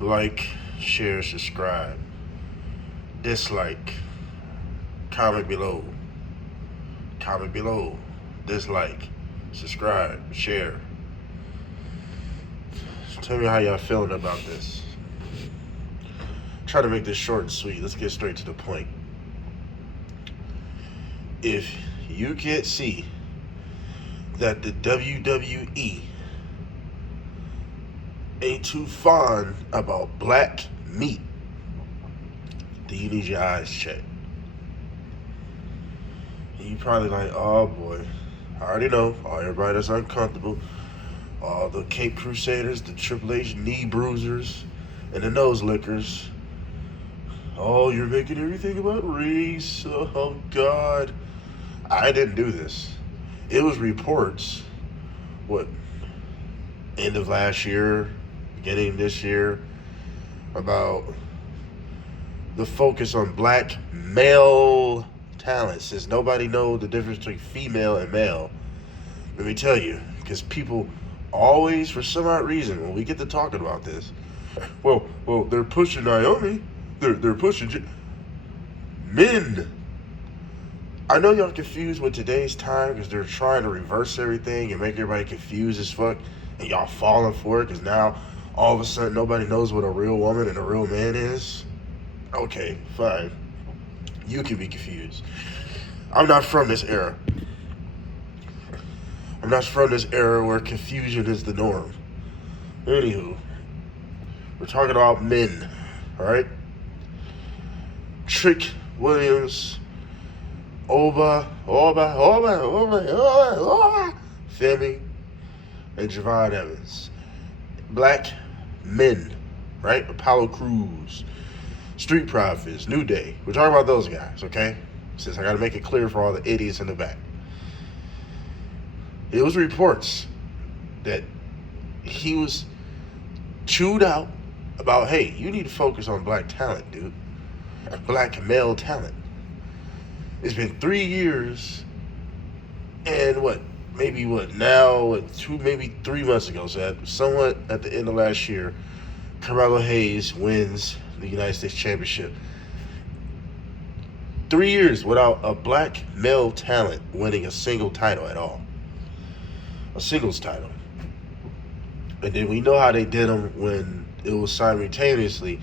Like, share, subscribe, dislike, comment below, comment below, dislike, subscribe, share. Tell me how y'all feeling about this. Try to make this short and sweet. Let's get straight to the point. If you can't see that the WWE ain't too fond about black meat, then you need your eyes checked. And you probably like, oh boy, I already know. Everybody that's uncomfortable, all the Cape Crusaders, the Triple H knee bruisers, and the nose lickers. Oh, you're making everything about race. Oh, God. I didn't do this. It was reports, end of last year, beginning this year, about the focus on black male talent. Since nobody knows the difference between female and male, let me tell you, because people always, for some odd reason, when we get to talking about this, well, they're pushing Naomi. They're pushing men. I know y'all confused with today's time because they're trying to reverse everything and make everybody confused as fuck, and y'all falling for it because now all of a sudden nobody knows what a real woman and a real man is. Okay, fine. You can be confused. I'm not from this era. I'm not from this era where confusion is the norm. Anywho, we're talking about men, alright? Trick Williams, Oba, Femi, and Javon Evans. Black men, right? Apollo Crews, Street Profits, New Day. We're talking about those guys, okay? Since I gotta make it clear for all the idiots in the back. It was reports that he was chewed out about, hey, you need to focus on black talent, dude. Black male talent. It's been 3 years, and maybe 3 months ago, so somewhat at the end of last year, Carmelo Hayes wins the United States Championship. 3 years without a black male talent winning a single title at all. A singles title. And then we know how they did them when it was simultaneously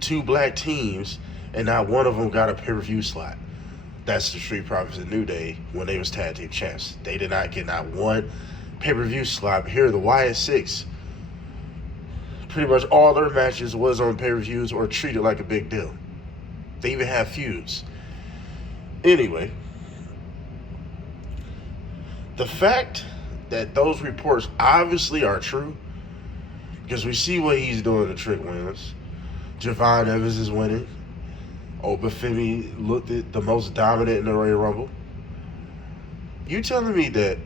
2 black teams and not one of them got a pay-per-view slot. That's the Street Profits and New Day when they was tag team champs. They did not get not one pay-per-view slot. But here, the YS6, pretty much all their matches was on pay-per-views or treated like a big deal. They even have feuds. Anyway, the fact that those reports obviously are true, because we see what he's doing to Trick Williams. Javon Evans is winning. Femi looked at the most dominant in the Royal Rumble. You telling me that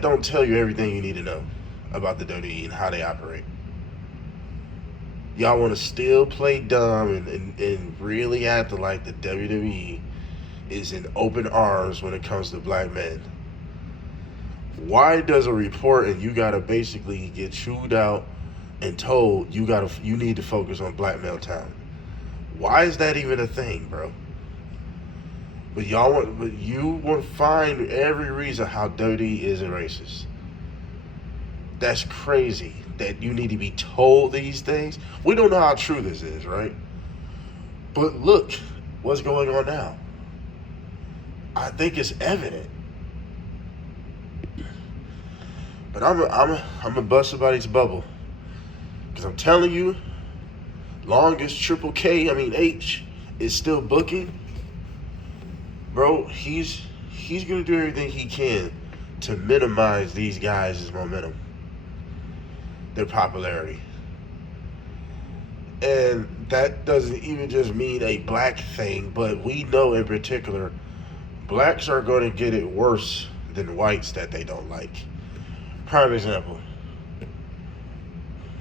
don't tell you everything you need to know about the WWE and how they operate? Y'all want to still play dumb and really act like the WWE is in open arms when it comes to black men. Why does a report and you gotta basically get chewed out and told you need to focus on black male talent? Why is that even a thing, bro? But you want to find every reason how WWE is a racist. That's crazy that you need to be told these things. We don't know how true this is, right? But look what's going on now. I think it's evident. But I'm a bust somebody's bubble. Because I'm telling you, long as H is still booking, bro, he's going to do everything he can to minimize these guys' momentum, their popularity. And that doesn't even just mean a black thing, but we know in particular, blacks are going to get it worse than whites that they don't like. Prime example.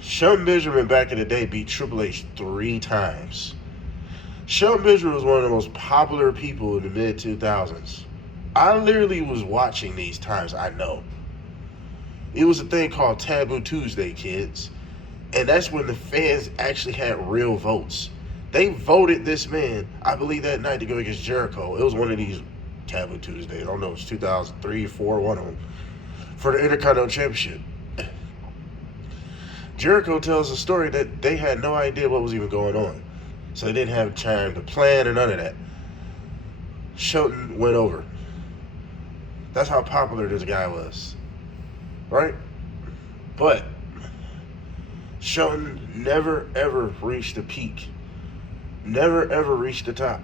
Shelton Benjamin back in the day beat Triple H 3 times. Shelton Benjamin was one of the most popular people in the mid-2000s. I literally was watching these times, I know. It was a thing called Taboo Tuesday, kids. And that's when the fans actually had real votes. They voted this man, I believe, that night to go against Jericho. It was one of these Taboo Tuesdays. I don't know, it's 2003, 4, one of them, for the Intercontinental Championship. Jericho tells a story that they had no idea what was even going on. So they didn't have time to plan or none of that. Shelton went over. That's how popular this guy was. Right? But Shelton never ever reached the peak. Never ever reached the top.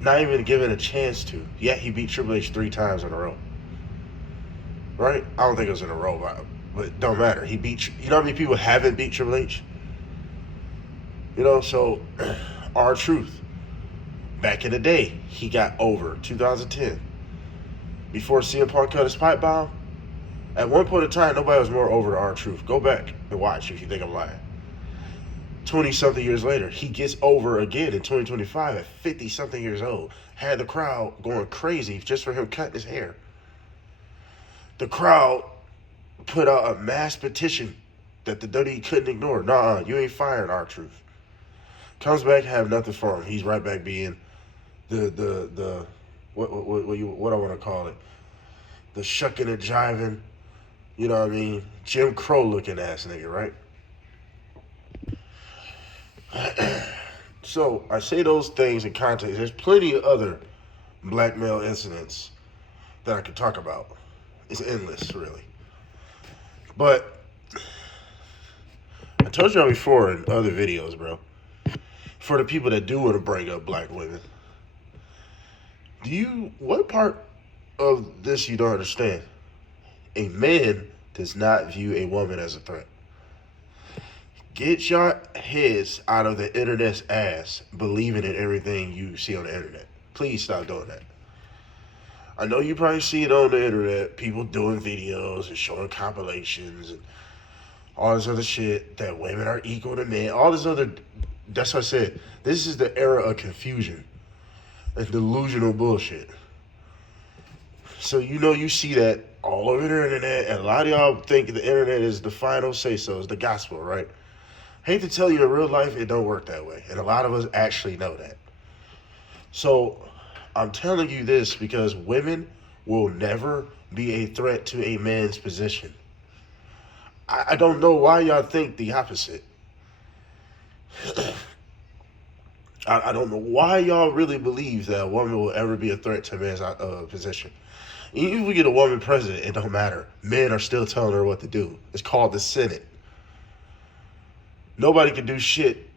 Not even given a chance to. Yet he beat Triple H 3 times in a row. Right? I don't think it was in a row, but it don't matter. He beat, you know how many people haven't beat Triple H? You know, so R-Truth. Back in the day, he got over 2010. Before CM Punk cut his pipe bomb, at one point in time, nobody was more over R-Truth. Go back and watch if you think I'm lying. 20-something years later, he gets over again in 2025 at 50-something years old. Had the crowd going crazy just for him cutting his hair. The crowd put out a mass petition that the WWE couldn't ignore. Nah, you ain't fired, R-Truth. Comes back, have nothing for him. He's right back being the what I want to call it, the shucking and jiving, you know what I mean, Jim Crow looking ass nigga, right? So I say those things in context. There's plenty of other black male incidents that I could talk about. It's endless, really. But I told y'all before in other videos, bro, for the people that do want to bring up black women, what part of this you don't understand? A man does not view a woman as a threat. Get your heads out of the internet's ass believing in everything you see on the internet. Please stop doing that. I know you probably see it on the internet, people doing videos and showing compilations and all this other shit, that women are equal to men, all this other, that's what I said. This is the era of confusion and delusional bullshit. So you see that all over the internet, and a lot of y'all think the internet is the final say-so, it's the gospel, right? Hate to tell you, in real life, it don't work that way. And a lot of us actually know that. So I'm telling you this because women will never be a threat to a man's position. I don't know why y'all think the opposite. I don't know why y'all really believe that a woman will ever be a threat to a man's position. Even if we get a woman president, it don't matter. Men are still telling her what to do. It's called the Senate. Nobody can do shit.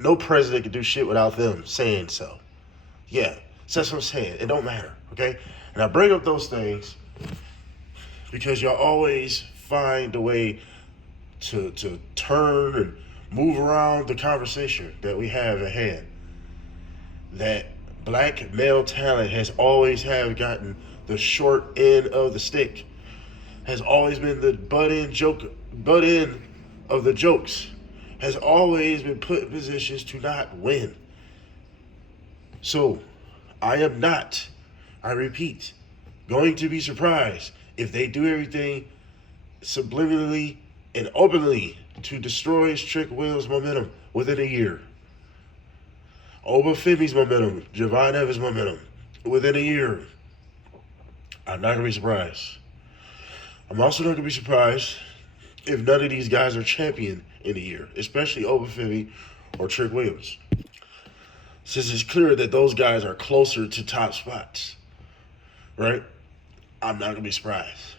No president can do shit without them saying so. Yeah, so that's what I'm saying. It don't matter, okay? And I bring up those things because y'all always find a way to turn and move around the conversation that we have at hand. That black male talent has always gotten the short end of the stick. Has always been the butt end of the jokes. Has always been put in positions to not win. So, I am not, I repeat, going to be surprised if they do everything subliminally and openly to destroy Trick Williams' momentum within a year. Oba Femi's momentum, Javon Evans' momentum within a year. I'm not going to be surprised. I'm also not going to be surprised if none of these guys are champion in a year, especially Oba Femi or Trick Williams. Since it's clear that those guys are closer to top spots, right? I'm not going to be surprised.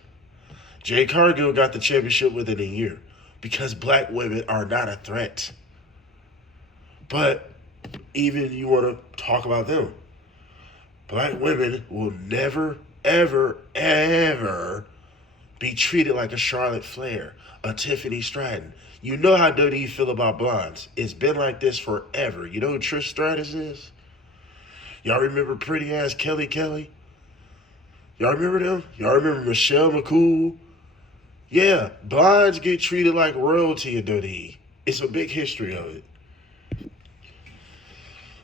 Jay Cargill got the championship within a year because black women are not a threat. But even you want to talk about them, black women will never, ever, ever be treated like a Charlotte Flair, a Tiffany Stratton. You know how WWE feel about blondes. It's been like this forever. You know who Trish Stratus is? Y'all remember pretty ass Kelly Kelly? Y'all remember them? Y'all remember Michelle McCool? Yeah, blondes get treated like royalty in WWE. It's a big history of it.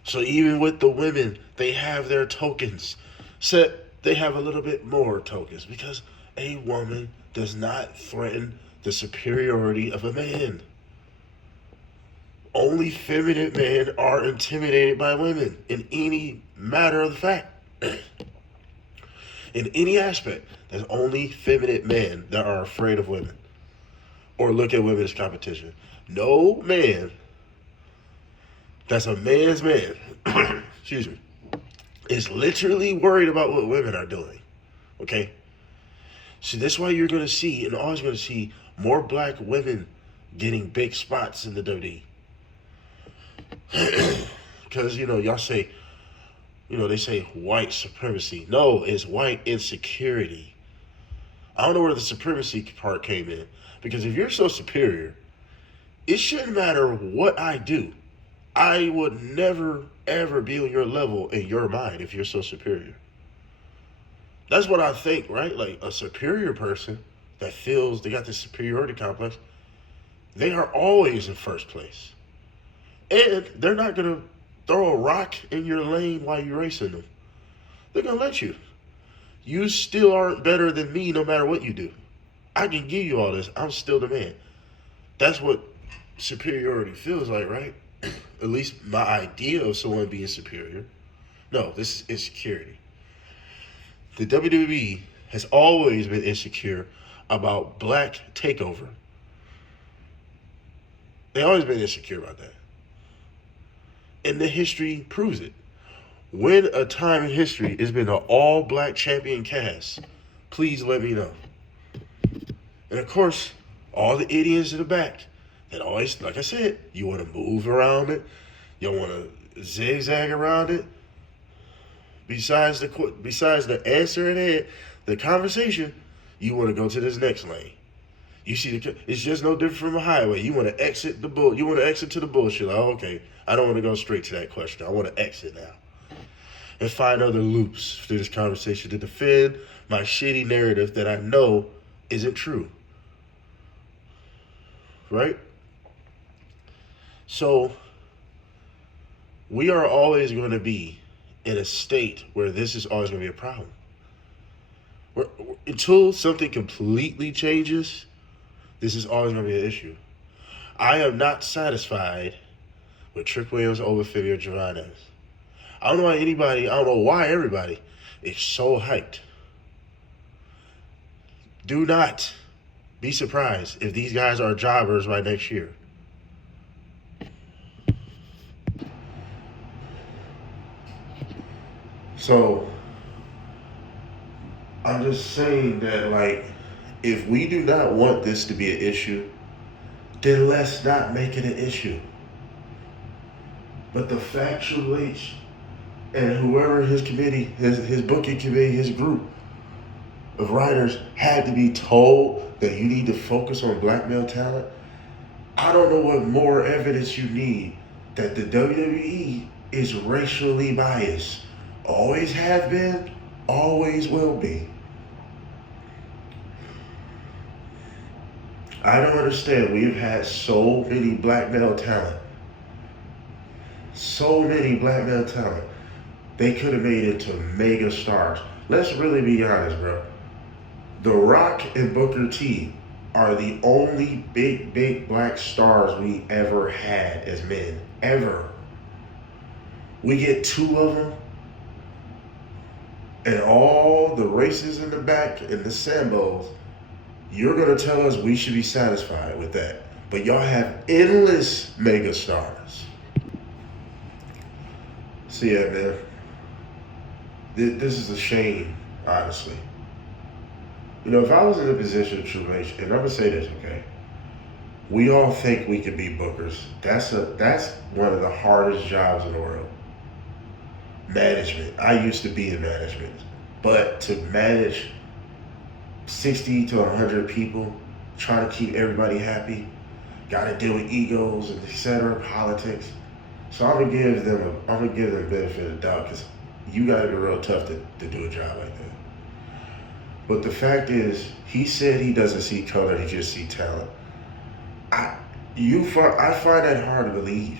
So even with the women, they have their tokens. Except they have a little bit more tokens because A woman does not threaten the superiority of a man. Only feminine men are intimidated by women in any matter of the fact. In any aspect, there's only feminine men that are afraid of women or look at women as competition. No man that's a man's man, excuse me, is literally worried about what women are doing. Okay? So that's why you're going to see, and always going to see, more black women getting big spots in the WWE. Because, y'all say, they say white supremacy. No, it's white insecurity. I don't know where the supremacy part came in. Because if you're so superior, it shouldn't matter what I do. I would never, ever be on your level in your mind if you're so superior. That's what I think, right? Like a superior person that feels they got this superiority complex, they are always in first place. And they're not going to throw a rock in your lane while you're racing them. They're going to let you. You still aren't better than me no matter what you do. I can give you all this. I'm still the man. That's what superiority feels like, right? At least my idea of someone being superior. No, this is insecurity. The WWE has always been insecure about black takeover. They've always been insecure about that. And the history proves it. When a time in history has been an all-black champion cast, please let me know. And of course, all the idiots in the back that always, like I said, you want to move around it, you want to zigzag around it. Besides the answer at hand, the conversation, you want to go to this next lane. You see, it's just no different from a highway. You want to exit You want to exit to the bullshit. Like, oh, okay, I don't want to go straight to that question. I want to exit now and find other loops through this conversation to defend my shitty narrative that I know isn't true. Right? So we are always going to be in a state where this is always going to be a problem. Until something completely changes, this is always going to be an issue. I am not satisfied with Trick Williams over Fabio Giovanez. I don't know why everybody is so hyped. Do not be surprised if these guys are jobbers by next year. So, I'm just saying that, like, if we do not want this to be an issue, then let's not make it an issue. But the factual H and whoever his committee, his booking committee, his group of writers had to be told that you need to focus on black male talent. I don't know what more evidence you need that the WWE is racially biased. Always have been, always will be. I don't understand. We've had so many black male talent. So many black male talent. They could have made it to mega stars. Let's really be honest, bro. The Rock and Booker T are the only big black stars we ever had as men. Ever. We get two of them, and all the races in the back and the Sambos, you're going to tell us we should be satisfied with that. But y'all have endless mega stars. So yeah, man. This is a shame, honestly. If I was in a position of Triple H, and I'm going to say this, okay? We all think we could be bookers. That's one of the hardest jobs in the world. Management. I used to be in management. But to manage 60 to 100 people, trying to keep everybody happy, got to deal with egos and etc. politics. So I'm gonna give them benefit of the doubt because you got to be real tough to do a job like that. But the fact is, he said he doesn't see color; he just see talent. I find that hard to believe.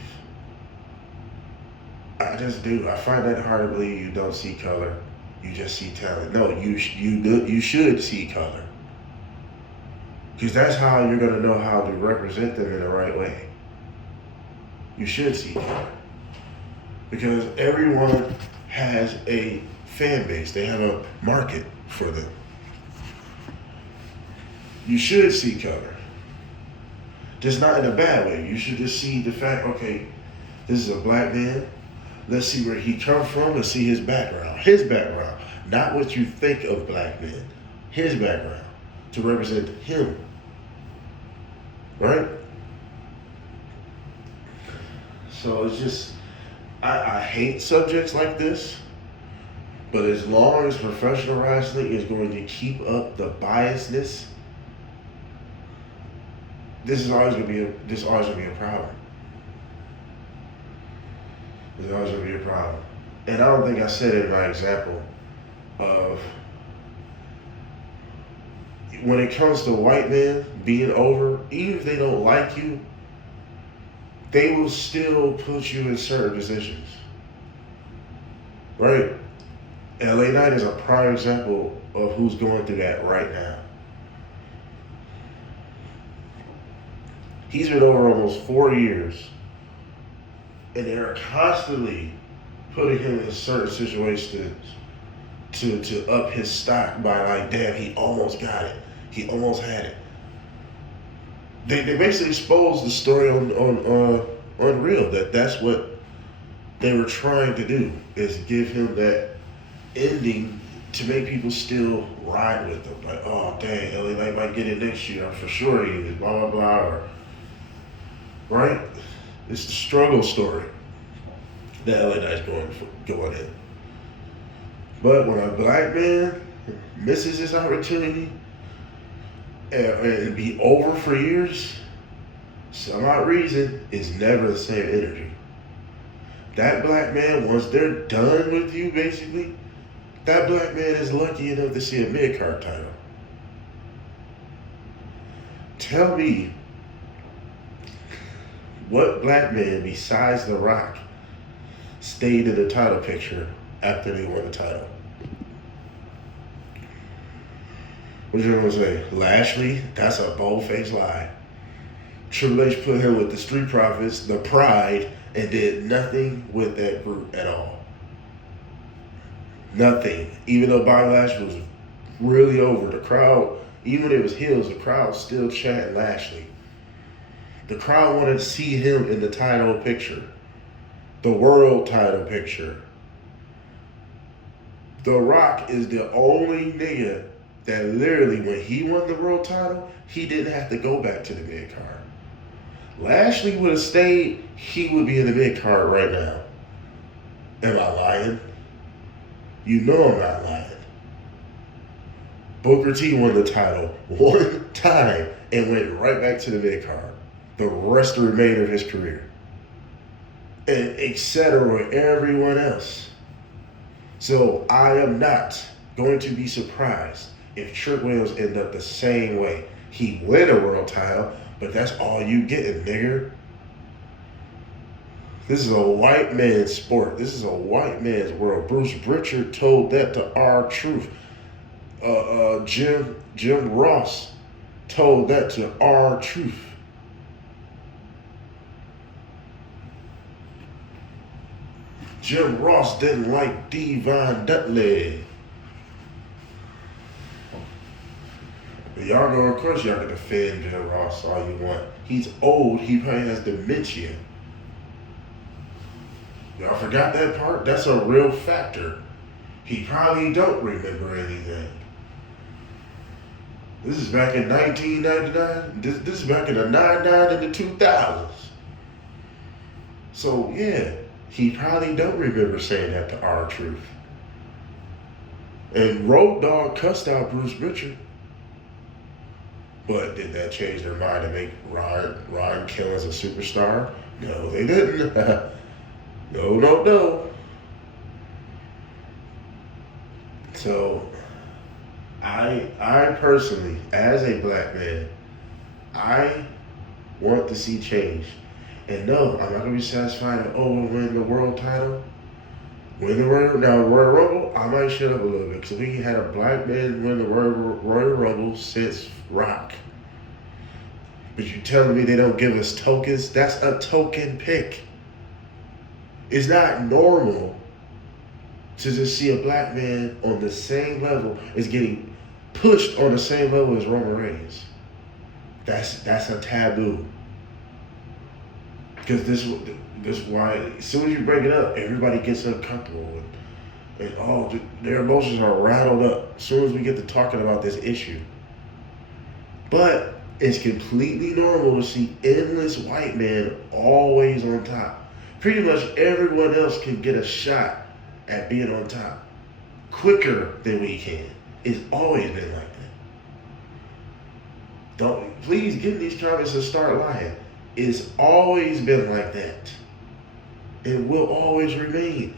I just do. I find that hard to believe you don't see color. You just see talent. No, you should see color. Because that's how you're going to know how to represent them in the right way. You should see color. Because everyone has a fan base. They have a market for them. You should see color. Just not in a bad way. You should just see the fact, okay, this is a black man. Let's see where he comes from. Let's see his background. His background. Not what you think of black men. His background. To represent him. Right? So it's just, I hate subjects like this. But as long as professional wrestling is going to keep up the biasness, this is always gonna be a problem. This is always gonna be a problem. And I don't think I said it in my example of when it comes to white men being over, even if they don't like you, they will still put you in certain positions. Right? LA Knight is a prime example of who's going through that right now. He's been over almost 4 years, and they're constantly putting him in certain situations to up his stock by like, damn, he almost got it. He almost had it. They basically exposed the story on Unreal that's what they were trying to do, is give him that ending to make people still ride with him. Like, oh dang, LA Knight might get it next year. For sure he is, blah, blah, blah. Or, right? It's the struggle story that LA Knight's going in. But when a black man misses his opportunity and be over for years, some odd reason, is never the same energy. That black man, once they're done with you, basically, that black man is lucky enough to see a mid-card title. Tell me what black man besides The Rock stayed in the title picture after they won the title? What you gonna say? Lashley? That's a bold-faced lie. Triple H put him with the Street Profits, the Pride, and did nothing with that group at all. Nothing. Even though Bobby Lashley was really over, the crowd, even when it was heels, the crowd still chanting Lashley. The crowd wanted to see him in the title picture, the world title picture. The Rock is the only nigga that literally, when he won the world title, he didn't have to go back to the mid-card. Lashley would have stayed, he would be in the mid-card right now. Am I lying? You know I'm not lying. Booker T won the title one time and went right back to the mid-card the rest of the remainder of his career. And etc. with everyone else. So I am not going to be surprised if Trick Williams end up the same way. He win a world title, but that's all you getting, nigger. This is a white man's sport. This is a white man's world. Bruce Pritchard told that to R-Truth. Jim Ross told that to R-Truth. Jim Ross didn't like Devon Dudley. But y'all know, of course, y'all can defend Jim Ross all you want. He's old. He probably has dementia. Y'all forgot that part? That's a real factor. He probably don't remember anything. This is back in 1999. This is back in the 99 and the 2000s. So, yeah, he probably don't remember saying that to R-Truth. And Road Dogg cussed out Bruce Pritchard. But did that change their mind to make Ron Killings a superstar? No, they didn't. No. So, I personally, as a black man, I want to see change. And no, I'm not going to be satisfied to win the world title. Win the Royal Rumble, I might shut up a little bit. Because we had a black man win the Royal Rumble since Rock. But you telling me they don't give us tokens? That's a token pick. It's not normal to just see a black man on the same level as getting pushed on the same level as Roman Reigns. That's a taboo. Because this why as soon as you bring it up, everybody gets uncomfortable and their emotions are rattled up as soon as we get to talking about this issue. But it's completely normal to see endless white men always on top. Pretty much everyone else can get a shot at being on top quicker than we can. It's always been like that. Please get in these comments and start lying. It's always been like that. It will always remain.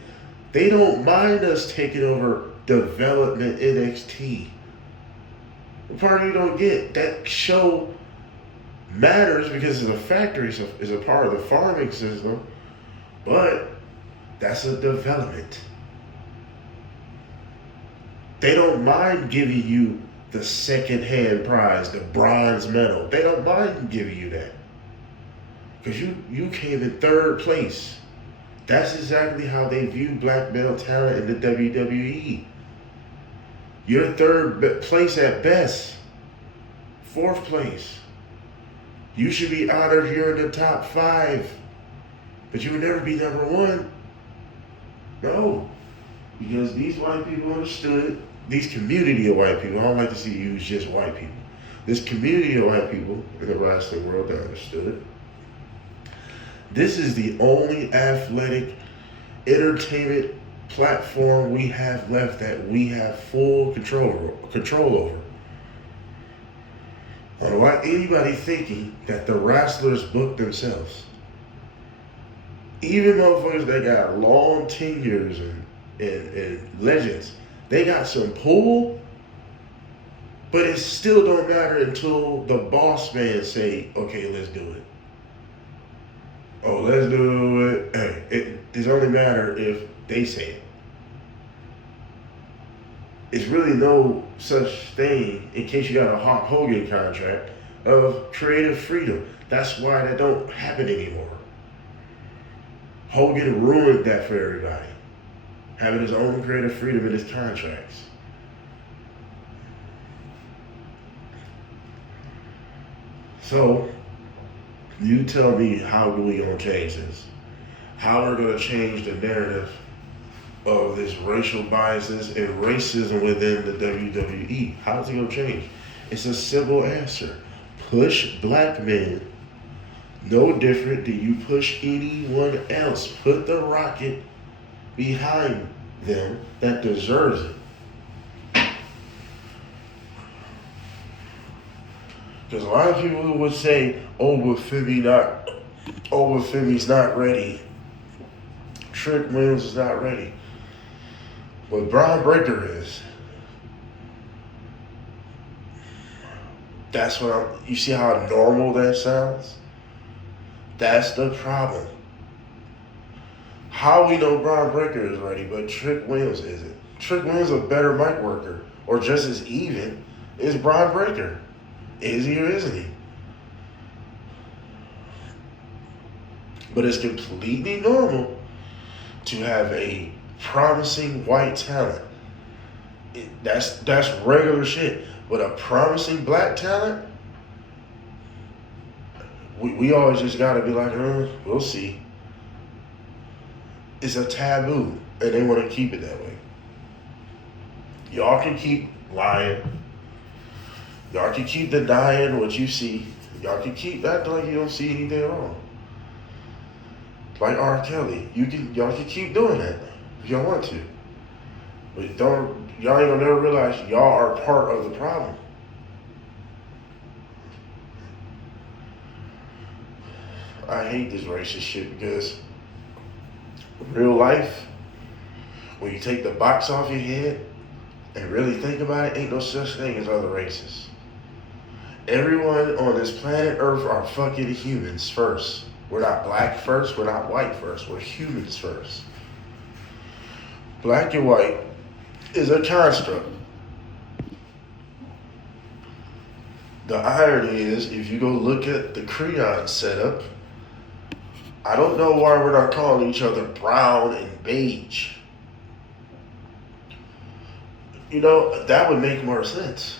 They don't mind us taking over development NXT. The part you don't get, that show matters because it's a factory, it's a part of the farming system, but that's a development. They don't mind giving you the second-hand prize, the bronze medal. They don't mind giving you that. Because you came in third place. That's exactly how they view black male talent in the WWE. You're third place at best. Fourth place. You should be honored here in the top 5. But you would never be number 1. No. Because these white people understood, these community of white people, I don't like to see you use just white people. This community of white people in the wrestling world that understood it. This is the only athletic entertainment platform we have left that we have full control over. I don't want anybody thinking that the wrestlers book themselves. Even motherfuckers that got long tenures and legends, they got some pull, but it still don't matter until the boss man say, okay, let's do it. Oh, let's do it. Hey, it only matter if they say it. It's really no such thing, in case you got a Hulk Hogan contract, of creative freedom. That's why that don't happen anymore. Hogan ruined that for everybody, having his own creative freedom in his contracts. So, you tell me, how do we gonna change this? How are we gonna change the narrative of this racial biases and racism within the WWE? How's it gonna change? It's a simple answer. Push black men no different than you push anyone else. Put the rocket behind them that deserves it. Because a lot of people would say, but Fimmy's not ready. Trick Williams is not ready. But Braun Breaker is. That's what you see how normal that sounds? That's the problem. How we know Braun Breaker is ready, but Trick Williams isn't. Trick Williams is a better mic worker, or just as even, is Braun Breaker. Is he or isn't he? But it's completely normal to have a promising white talent. That's regular shit. But a promising black talent, we always just gotta be like, we'll see. It's a taboo, and they want to keep it that way. Y'all can keep lying. Y'all can keep denying what you see. Y'all can keep acting like you don't see anything wrong. Like R. Kelly, y'all can keep doing that if y'all want to. But y'all ain't gonna never realize y'all are part of the problem. I hate this racist shit because real life, when you take the box off your head and really think about it, ain't no such thing as other races. Everyone on this planet Earth are fucking humans first. We're not black first, we're not white first, we're humans first. Black and white is a construct. The irony is, if you go look at the Creon setup, I don't know why we're not calling each other brown and beige. You know, that would make more sense.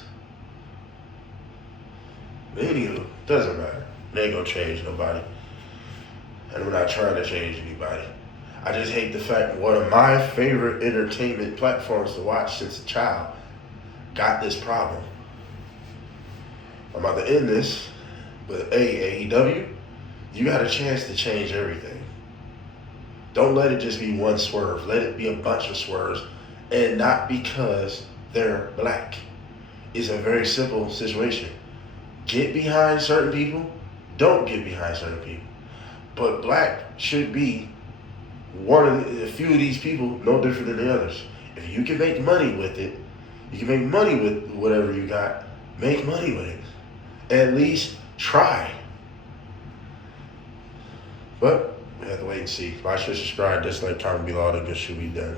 Anywho, doesn't matter. They ain't gonna change nobody. And we're not trying to change anybody. I just hate the fact one of my favorite entertainment platforms to watch since a child got this problem. I'm about to end this, but AEW, you got a chance to change everything. Don't let it just be one swerve. Let it be a bunch of swerves, and not because they're black. It's a very simple situation. Get behind certain people, don't get behind certain people. But black should be one of a few of these people no different than the others. If you can make money with it, you can make money with whatever you got. Make money with it. At least try. But we have to wait and see. Like, share, subscribe, dislike, comment below. All the good shit we done.